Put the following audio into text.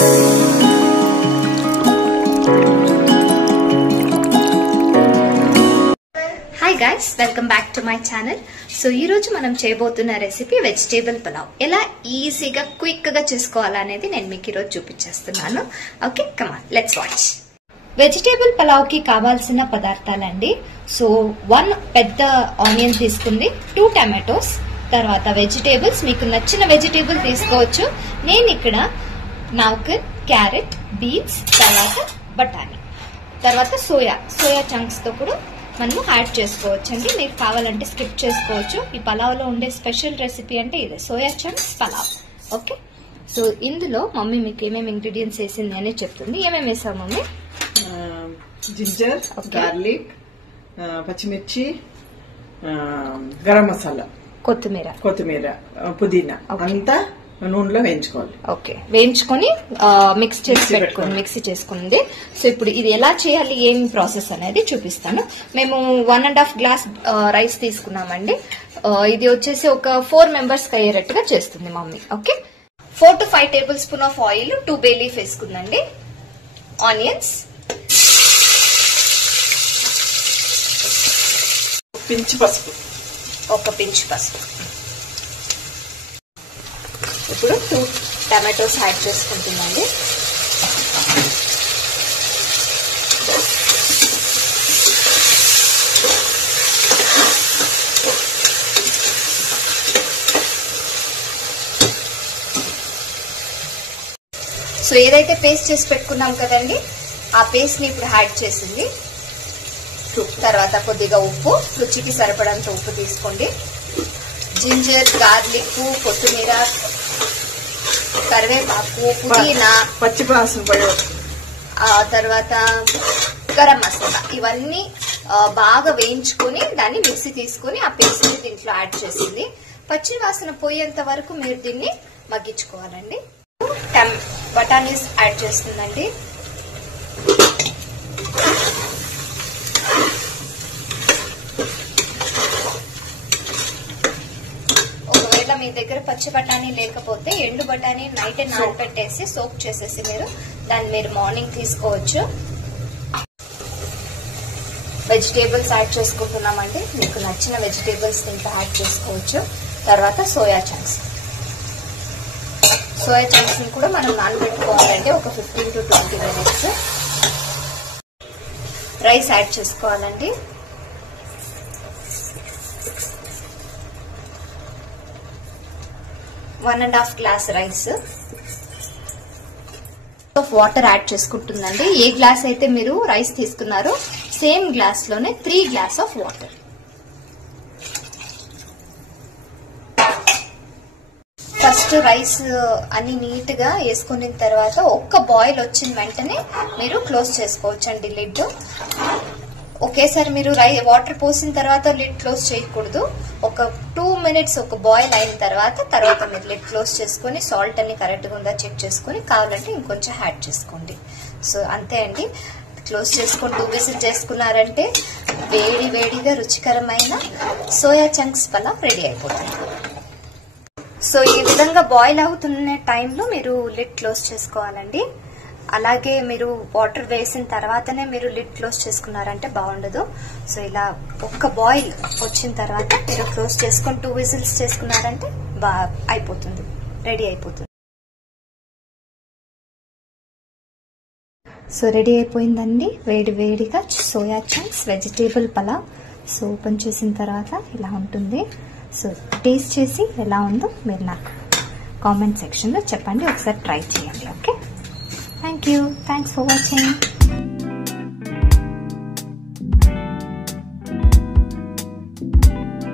Hi guys, welcome back to my channel. So ఈ రోజు మనం చేయబోతున్న రెసిపీ వెజిటేబుల్ పులావ్. ఎలా ఈజీగా క్విక్ గా చేసుకోవాలనేది నేను మీకు ఈరోజు చూపించేస్తున్నాను. Okay, come on, let's watch. Vegetable pulao కి కావాల్సిన పదార్థాలండి. సో 1 పెద్ద ఆనియన్ తీసుకుంది, 2 టమాటోస్, తర్వాత వెజిటేబుల్స్ మీకు నచ్చిన వెజిటేబుల్ తీసుకోవచ్చు. నేను ఇక్కడ నౌకర్, క్యారెట్, బీన్స్, తర్వాత బఠానీ, తర్వాత సోయా చంక్స్ తో కూడా మనము యాడ్ చేసుకోవచ్చండి. మీరు కావాలంటే స్కిప్ చేసుకోవచ్చు. ఈ పలావ్ లో ఉండే స్పెషల్ రెసిపీ అంటే ఇదే, soya chunks pulao. Okay, so ఇందులో మమ్మీ మీకు ఏమేమి ఇంగ్రీడియంట్స్ వేసింది అని చెప్తుంది. ఏమేమి వేసావు మమ్మీ? జింజర్, గార్లిక్, పచ్చిమిర్చి, గరం మసాలా, కొత్తిమీర, పుదీనా అంతా నూనెలో వేయించుకోవాలి. ఓకే, వేయించుకొని మిక్స్ చేసి పెట్టుకోండి, మిక్సీ చేసుకుంది. సో ఇప్పుడు ఇది ఎలా చేయాలి, ఏం ప్రాసెస్ అనేది చూపిస్తాను. మేము 1.5 గ్లాస్ రైస్ తీసుకున్నామండి. ఇది వచ్చేసి ఒక 4 మెంబర్స్ కి అయ్యేటట్టుగా చేస్తుంది mummy. Okay, 4 to 5 table spoon of oil, 2 bay leaf వేసుకుందండి, ఆనియన్స్, ఒక పించ్ పసుపు. ఇప్పుడు 2 టమాటోస్ యాడ్ చేసుకుంటుందండి. సో ఏదైతే పేస్ట్ చేసి పెట్టుకున్నాం కదండి, ఆ పేస్ట్ ని ఇప్పుడు యాడ్ చేసింది. తర్వాత కొద్దిగా ఉప్పు, రుచికి సరిపడంత ఉప్పు తీసుకోండి. జింజర్, గార్లిక్, కొత్తిమీర, కరివేపాకు, పుదీనా, పచ్చివాసన తర్వాత గరం మసాలా, ఇవన్నీ బాగా వేయించుకొని దాన్ని మిక్సీ తీసుకొని ఆ పేస్ట్ ని దీంట్లో యాడ్ చేసింది. పచ్చి వాసన పోయేంత వరకు మీరు దీన్ని మగ్గించుకోవాలండి. బఠానీస్ యాడ్ చేస్తుందండి. మీ దగ్గర పచ్చి బఠానీ లేకపోతే ఎండు బఠానీ నైట్ నానబెట్టేసి సోక్ చేసేసి మీరు మార్నింగ్ తీసుకోవచ్చు. వెజిటేబుల్స్ యాడ్ చేసుకుంటున్నామండి. మీకు నచ్చిన వెజిటేబుల్స్ దీంట్లో యాడ్ చేసుకోవచ్చు. తర్వాత సోయా చంక్స్ ని కూడా మనం నానబెట్టుకోవాలంటే ఒక 15 to 20 మినిట్స్. రైస్ యాడ్ చేసుకోవాలండి. One and half glass rice, water add చేసుకుంటుందండి. ఏ గ్లాస్ అయితే మీరు రైస్ తీసుకున్నారో సేమ్ గ్లాస్ లోనే 3 glass of water. First rice అన్ని నీట్ గా వేసుకున్న తర్వాత ఒక్క బాయిల్ వచ్చిన వెంటనే మీరు క్లోజ్ చేసుకోవచ్చండి లిడ్. ఒకేసారి మీరు వాటర్ పోసిన తర్వాత లిడ్ క్లోజ్ చేయకూడదు. ఒక 2 మినిట్స్ ఒక బాయిల్ అయిన తర్వాత మీరు లిడ్ క్లోజ్ చేసుకుని సాల్ట్ అన్ని కరెక్ట్ గా ఉందా చెక్ చేసుకుని కావాలంటే ఇంకొంచెం యాడ్ చేసుకోండి. సో అంతే అండి, క్లోజ్ చేసుకొని 2 విజిల్ చేసుకున్నారంటే వేడిగా రుచికరమైన సోయా చంక్స్ పలావ్ రెడీ అయిపోతుంది. సో ఈ విధంగా బాయిల్ అవుతున్న టైంలో మీరు లిడ్ క్లోజ్ చేసుకోవాలండి. అలాగే మీరు వాటర్ వేసిన తర్వాతనే మీరు లిడ్ క్లోజ్ చేసుకున్నారంటే బాగుండదు. సో ఇలా ఒక్క బాయిల్ వచ్చిన తర్వాత మీరు క్లోజ్ చేసుకొని 2 విజిల్స్ చేసుకున్నారంటే అయిపోతుంది, రెడీ అయిపోతుంది. సో రెడీ అయిపోయిందండి వేడిగా soya chunks vegetable pulao. So open చేసిన తర్వాత ఇలా ఉంటుంది. సో టేస్ట్ చేసి ఎలా ఉందో మీరు నాకు కామెంట్ సెక్షన్లో చెప్పండి. ఒకసారి ట్రై చేయండి. Okay, thank you, thanks for watching.